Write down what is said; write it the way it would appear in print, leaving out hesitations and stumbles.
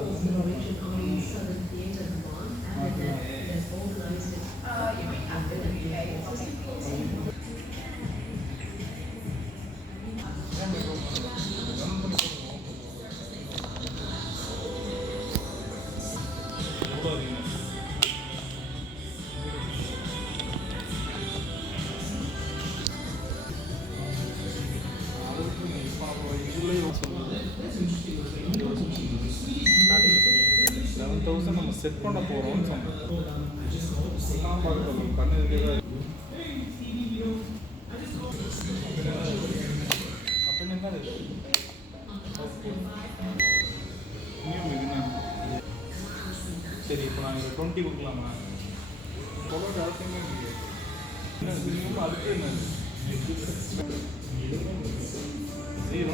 $11,000 நம்ம செட் பண்ண போகிறோம்னு சொன்னோம். கண்ணு இருக்கே அப்படின்னு தான் இருக்கு. சரி, இப்போ நாங்கள் 20 கொடுக்கலாமா? பொருளோட அவசியமே இல்லை. அதுக்கு என்ன 0